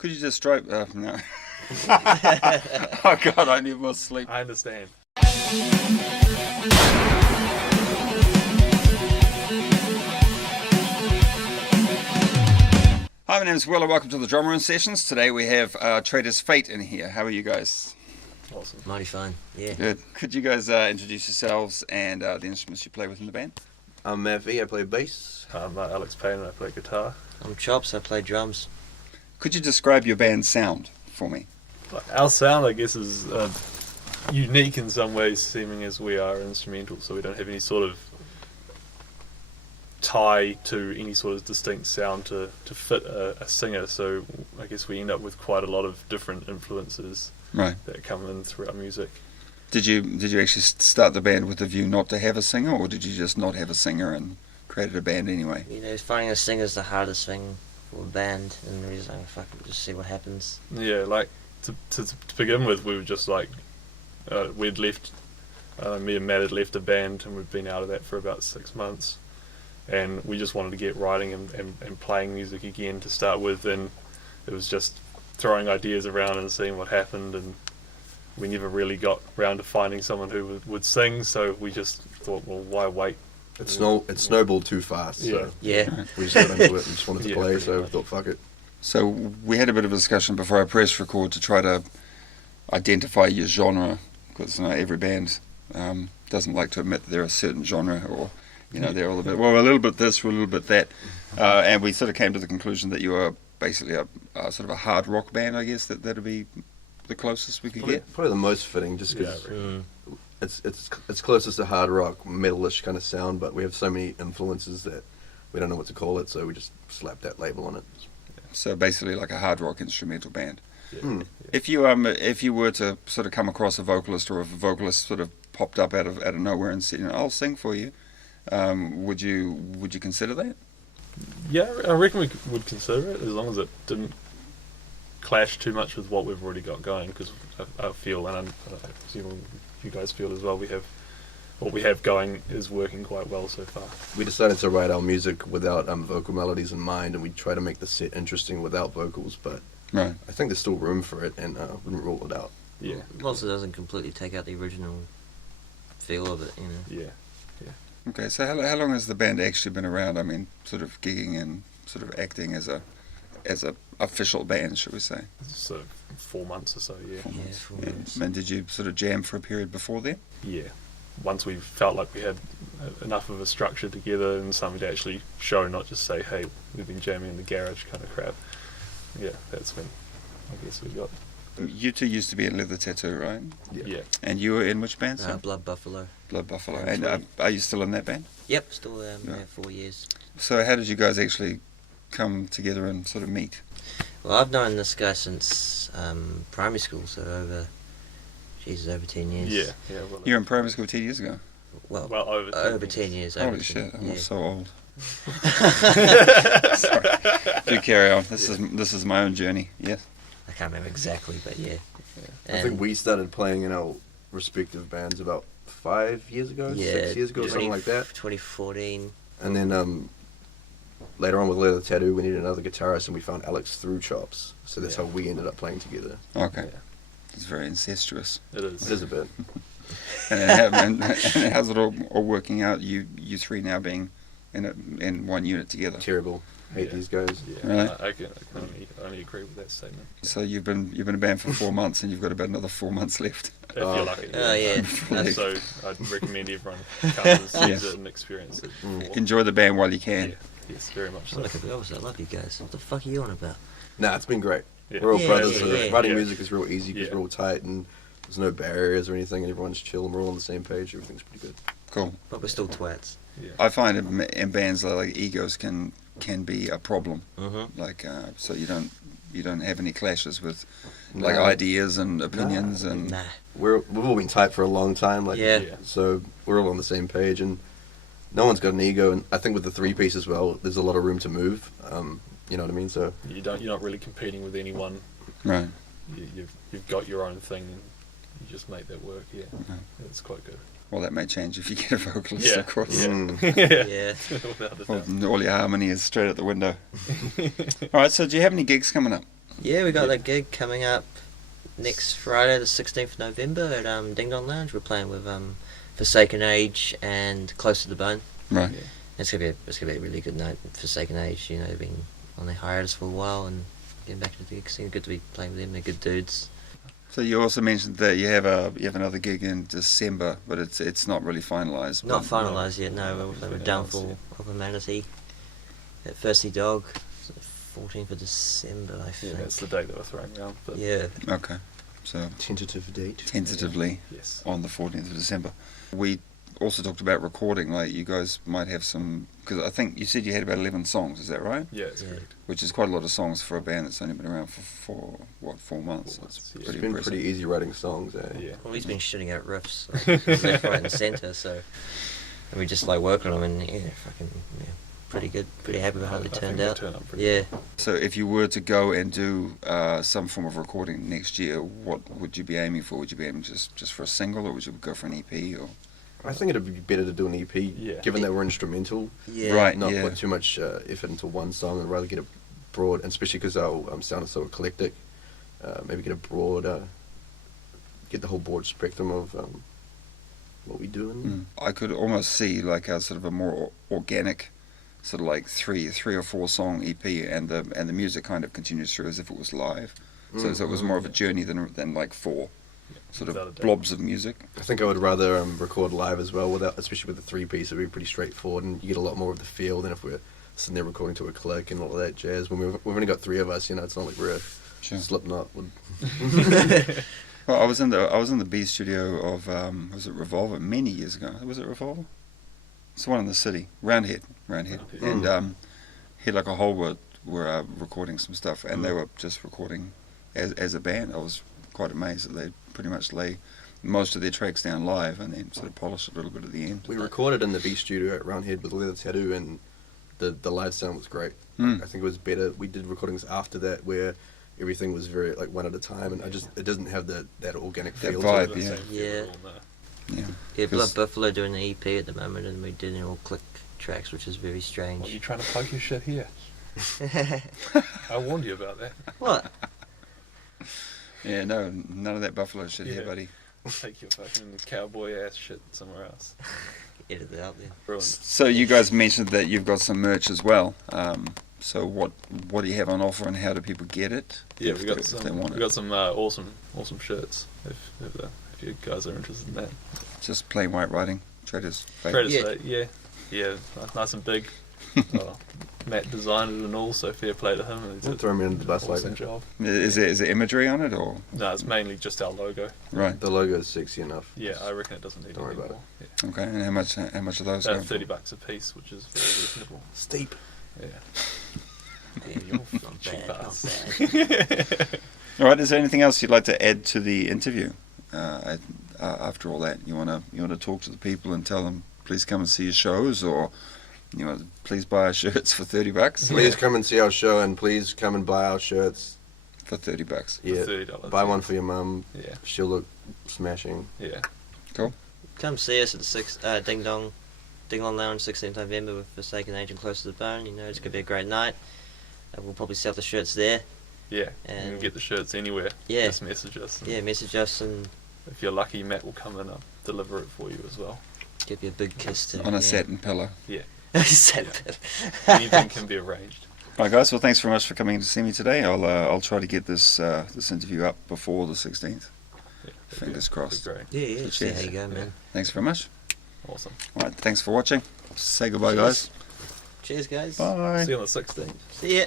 Could you just stroke? No. Oh God, I need more sleep. I understand. Hi, my name is Will and welcome to the Drumroom sessions. Today we have Traitor's Fate in here. How are you guys? Awesome. Mighty fine, yeah. Good. Could you guys introduce yourselves and the instruments you play with in the band? I'm Matt V, I play bass. I'm Alex Payne and I play guitar. I'm Chops, I play drums. Could you describe your band's sound for me? Our sound, I guess, is unique in some ways, seeming as we are instrumental, so we don't have any sort of tie to any sort of distinct sound to fit a singer, so I guess we end up with quite a lot of different influences that come in through our music. Did you actually start the band with the view not to have a singer, or did you just not have a singer and created a band anyway? You know, finding a singer is the hardest thing for a band, and we're just like, fuck it, just see what happens. Yeah, like, to begin with, we were just like, we'd left, me and Matt had left a band, and we'd been out of that for about 6 months. And we just wanted to get writing and playing music again to start with, and it was just throwing ideas around and seeing what happened, and we never really got round to finding someone who would sing, so we just thought, well, why wait? It snowballed too fast, so Yeah. we just got into it and just wanted to play, so we much. thought, fuck it. So we had a bit of a discussion before our press record to try to identify your genre, because every band doesn't like to admit that they're a certain genre, or they're all a little bit this, or a little bit that, and we sort of came to the conclusion that you were basically a sort of a hard rock band, I guess. That'd be the closest we could get. Probably the most fitting, just because it's closest to hard rock, metalish kind of sound, but we have so many influences that we don't know what to call it, so we just slapped that label on it. So basically like a hard rock instrumental band. Yeah. If you were to sort of come across a vocalist, or if a vocalist sort of popped up out of nowhere and said, I'll sing for you, would you consider that? Yeah, I reckon we would consider it, as long as it didn't clash too much with what we've already got going, because I feel, and I assume you guys feel as well, what we have going is working quite well so far. We decided to write our music without vocal melodies in mind, and we try to make the set interesting without vocals, but I think there's still room for it, and wouldn't rule it out. Yeah. It also doesn't completely take out the original feel of it, Yeah. Okay, so how long has the band actually been around? I mean, sort of gigging and sort of acting as a official band, should we say? So 4 months or so, yeah. 4 months. 4 months. And did you sort of jam for a period before then? Yeah. Once we felt like we had enough of a structure together and something to actually show, not just say, hey, we've been jamming in the garage kind of crap. Yeah, that's when I guess we got... You two used to be in Leather Tattoo, right? Yeah. And you were in which band? sir? Blood Buffalo. Blood Buffalo. That's And right. are you still in that band? Yep, still there 4 years. So how did you guys actually come together and sort of meet? Well, I've known this guy since primary school, so over 10 years. Yeah. Well, You were in primary school 10 years ago? Well, over 10 years. Holy over shit, 10, I'm yeah. so old. Sorry. Do carry on. This is my own journey, yes. I can't remember exactly, but yeah. I think we started playing in our respective bands about 5 years ago, 6 years ago, something like that. 2014. And then later on with Leather Tattoo, we needed another guitarist, and we found Alex through Chops. So that's how we ended up playing together. Okay. Yeah. It's very incestuous. It is. It is a bit. And how's it all working out, you three now being in one unit together? Terrible. Hate these guys. Yeah, Really? I can only agree with that statement. So you've been a band for 4 months, and you've got about another 4 months left. If you're lucky. Oh, yeah. So I'd recommend everyone come and use it and experience it. Enjoy the band while you can. Yeah. Yes, very much so. Look at the opposite. I love you guys. What the fuck are you on about? Nah, it's been great. Yeah. We're all Yeah, brothers. yeah, so yeah. writing Yeah. music is real easy because Yeah. we're all tight and there's no barriers or anything, and everyone's chill and we're all on the same page. Everything's pretty good. Cool. But we're still twats. Yeah. I find in bands like egos can be a problem. Mm-hmm. Like so you don't have any clashes with like No. ideas and opinions and Nah. We've all been tight for a long time. Like, Yeah. So we're all on the same page, and no one's got an ego. And I think with the 3-piece as well, there's a lot of room to move. You know what I mean? So You're not really competing with anyone. right. You've got your own thing, and you just make that work. Yeah, it's quite good. Well, that may change if you get a vocalist, Yeah. of course. Yeah. Without a Well, doubt. all your harmony is straight out the window. All right, so do you have any gigs coming up? Yeah, we got Yeah. that gig coming up next Friday, the 16th of November at Ding Dong Lounge. We're playing with Forsaken Age and Close to the Bone. Right. Yeah. It's gonna be a really good night. Forsaken Age, you know, they've been on their hiatus for a while and getting back to the gigs. It's good to be playing with them. They're good dudes. So you also mentioned that you have another gig in December, but it's not really finalised. Not but- finalised yet. No, It's we're been down announced, for yeah. of Humanity at Thirsty Dog. 14th of December, I think. Yeah, that's the date that we're throwing around. But Yeah. Okay. So Tentative date. tentatively yes. on the 14th of December. We also talked about recording. Like you guys might have some, because I think you said you had about 11 songs. Is that right? Yeah, it's Yeah. correct. Which is quite a lot of songs for a band that's only been around for 4 months. 4 months, That's yeah. pretty It's been impressive. pretty easy writing songs. Yeah. Well, he's been shooting out riffs like, left, right, and centre. So, and we just like working on them, and pretty good. Pretty happy with how they I think turned they out. turn up pretty Yeah. So if you were to go and do some form of recording next year, what would you be aiming for? Would you be aiming just for a single, or would you go for an EP? Or I think it'd be better to do an EP, Yeah. given that we're instrumental. Yeah. Right. Not yeah. put too much effort into one song. I'd rather get a broad, and especially because our sound is so eclectic. Maybe get a broad, get the whole broad spectrum of what we do. And I could almost see like a sort of a more organic, sort of like three or four song EP, and the music kind of continues through as if it was live. So it was more of a journey than like 4 sort without a of doubt. blobs of music. I think I would rather record live as well, especially with the 3-piece. It'd be pretty straightforward, and you get a lot more of the feel than if we're sitting there recording to a click and all of that jazz. When we've only got 3 of us, it's not like we're a Sure. Slipknot. Well, I was in the B studio of was it Revolver many years ago? Was it Revolver? It's the one in the city, Roundhead, and he like a whole were recording some stuff, and they were just recording as a band. I was quite amazed that they pretty much lay most of their tracks down live and then sort of polish a little bit at the end. We recorded in the B studio at Roundhead with Leather Tattoo, and the live sound was great. Mm. I think it was better. We did recordings after that where everything was very like one at a time, and it doesn't have that organic That feel. vibe, to it. The yeah. same Yeah. feel, no. Yeah, Yeah, 'Cause- Blood Buffalo doing the EP at the moment, and we're doing all click tracks, which is very What, you strange. trying to plug your shit here? I warned you about that. What? yeah, no, none of that Buffalo shit here, Yeah. buddy. Take your fucking cowboy ass shit somewhere else. Edit it out there. Ruined. So you guys mentioned that you've got some merch as well. So what do you have on offer, and how do people get it? Yeah, if we they- got if some. they want We it? got some awesome shirts. If you guys are interested in that. Just plain white writing. Traders. Traitor, yeah, nice and big. Matt designed it and all, so fair play to him. It's Don't throw me under the bus like awesome that. job. Is there imagery on it, or No, it's mainly just our logo. right? The logo is sexy enough. Yeah, I reckon it doesn't need Don't worry any about more. Yeah. Okay, and how much are those? going for? $30 a piece, which is very reasonable. Steep. Yeah. Yeah, you're not Cheap bad, not ass. bad. All right. Is there anything else you'd like to add to the interview? After all that, you wanna talk to the people and tell them please come and see your shows, or please buy our shirts for $30. Please come and see our show, and please come and buy our shirts. For $30. Yeah, $30. buy one for your mum. Yeah, She'll look smashing. yeah. Cool. Come see us at the Ding Dong Lounge, 16th November with Forsaken Age and Close to the Bone. It's going to be a great night. We'll probably sell the shirts there. Yeah, you And- can get the shirts anywhere. Yeah. Just message us. Yeah, message us and If you're lucky, Matt will come and deliver it for you as well. give you a big kiss to On a satin pillow. Yeah, Satin. anything can be arranged. All right, guys. Well, thanks very much for coming to see me today. I'll try to get this interview up before the 16th. Yeah, Fingers that'd crossed. be great. Yeah, see Cheers. how you go, man. Thanks very much. Awesome. All right. Thanks for watching. Say goodbye, guys. Cheers, guys. Bye. See you on the 16th. See ya.